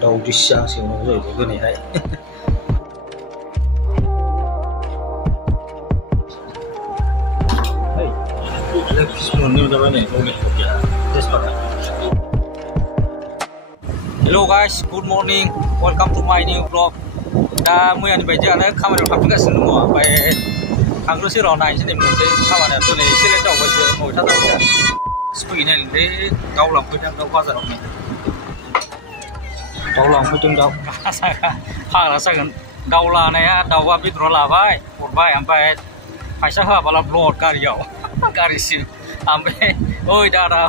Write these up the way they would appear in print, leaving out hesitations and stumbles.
đầu đi sang xíu nó rồi cái này hay. Hello guys, good morning. Welcome to my new vlog. 다 모양이 배지하는 카메라 바꾸가 쓰는 거. 배 강그릇이 러나 이제 뭔지 카메라 또네 실내자 오고 있어. 뭐 찾아보자. 스프긴 했는데 가울랑 그냥 đâu qua giờ đâu này. Gaullang mới trưng đâu. Hàng là sao gần đầu là này á, đầu qua biết rồi là vai. Một vai em phải sao hả bảo là lột cả dầu. Cả đi xin. Ampe, oi dada,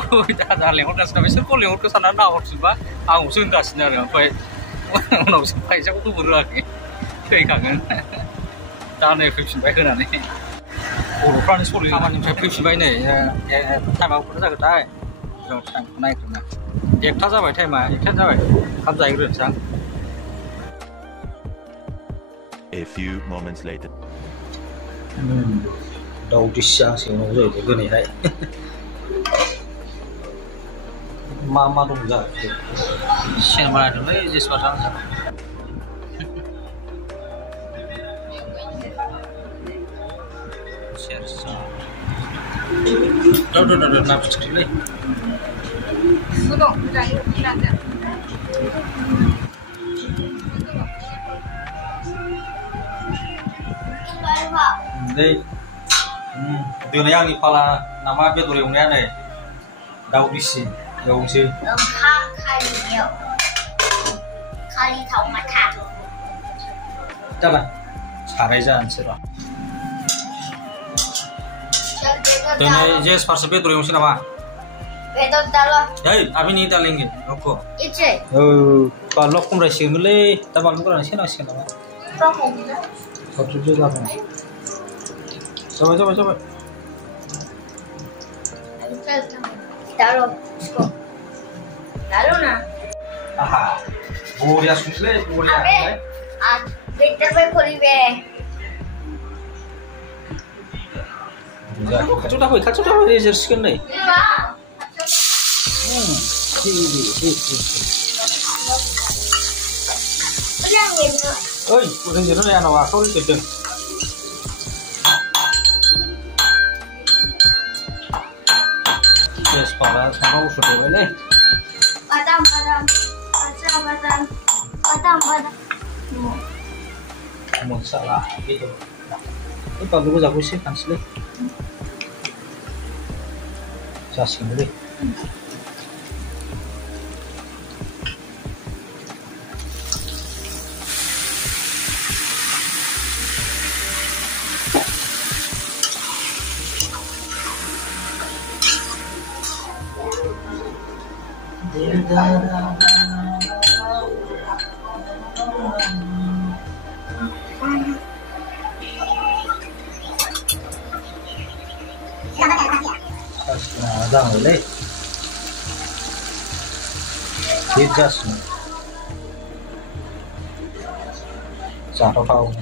lewat ke sana. Besok kok lewat ke sana nawar coba. Aku sih nggak sih sampai, nggak sampai saya tuh baru lagi. Kayak kangen. Tanah fifteen baik kan nih. Oh, peran sekali. Kapan yang saya fifteen baik nih? Ya, time aku pernah ketemu. Jauh time naik tuh. Ek thasa baik time mah, ek thasa baik. Kamu jaga dulu sang. A few moments later. Đầu đi sang xíu nó rồi cái này hay. Mama dong ra. Xem mà được đấy, just vào sang. Share sa. Đâu nạp chút đi. Sudah, udah yuk bilang dah. Đây. Điều này yang kepala nama apa tuh yang này Daud isi Daud isi Kali tahu mata. Jalan sarai jalan sih Tuh ini Jess parsepe tuh yang sini apa? Betul dalam. Hey, abis ini kita lagi, rokok. Ice. Kalau kamu rasa mulai, tapi kamu kan sih nama. Rokok gitu. Satu juga kan. Coba. Taruh, taruh na. Aha, boleh sudah, boleh. Betul boleh be. Kacau dah boleh jersey kan ni. Oi, bukan jenuh ya, nawa kau ni kecil. Yes, para sama usul dewa ni. Padam. Masalah gitu. Ini kalau gue jago sih kan sih. Jasih dulu. Ra rồi đấy. Tiếp ra xuống. Giả thau.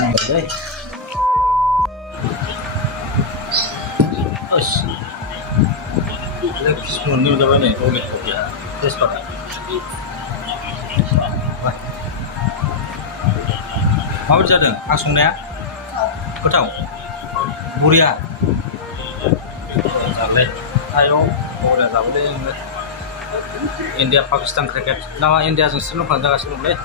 Này đây. Ôi. Đây spoon như thế này, tôi được ya. Test pakai. Mau berjalan, langsung deh. Kau tahu? Buria. Boleh. Ayo, boleh tak boleh. India Pakistan cricket. Nama India sendiri pun jangan sebut boleh.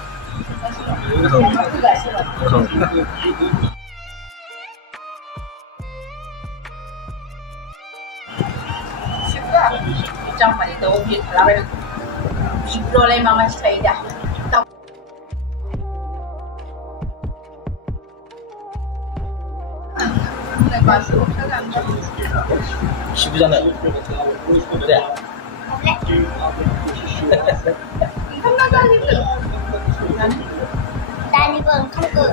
Jangan itu objek lawan. Ibu oleh mama saya. Siapa jangan? Ada. Tadi bang, kamu ke?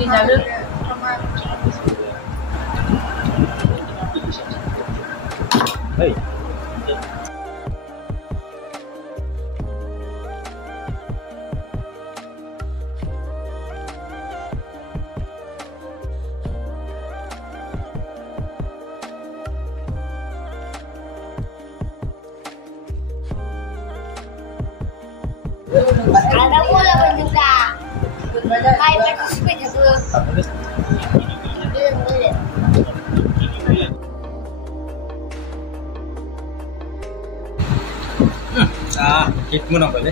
Di jalur. Hey. Ada bola juga. Hai participate juga. Boleh. Hit mo na pala.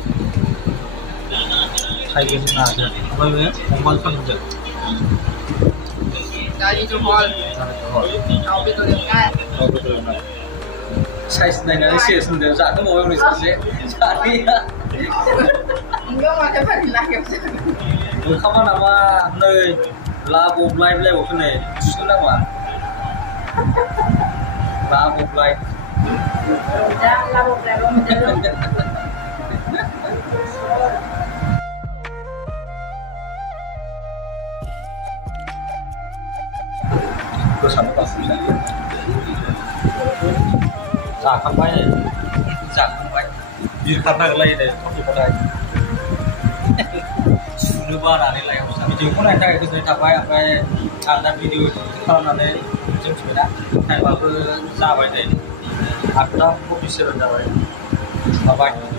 Kaya na natin. Ano yun? Kumbal pa nyo. Dali to hall. Ako ito yung nga. Size na nga siya sundin sa akin mo yung siya. Sorry. Hanggang matagal lang. Mình không có nằm nơi là buộc live lên một cái này xuống đâu mà là buộc live Jangan labok labok menjelur. tôi sắm vào giả khăn bay này giả khăn bayยืนkhăn này lấy để không chịu vào đây sudah barang ni lah yang usah. Video pun ada itu cerita apa ada video itu kalau nanti jam sepeda, saya baru sahabat ini. Aku dah mau bisa berdakwah. Bye bye.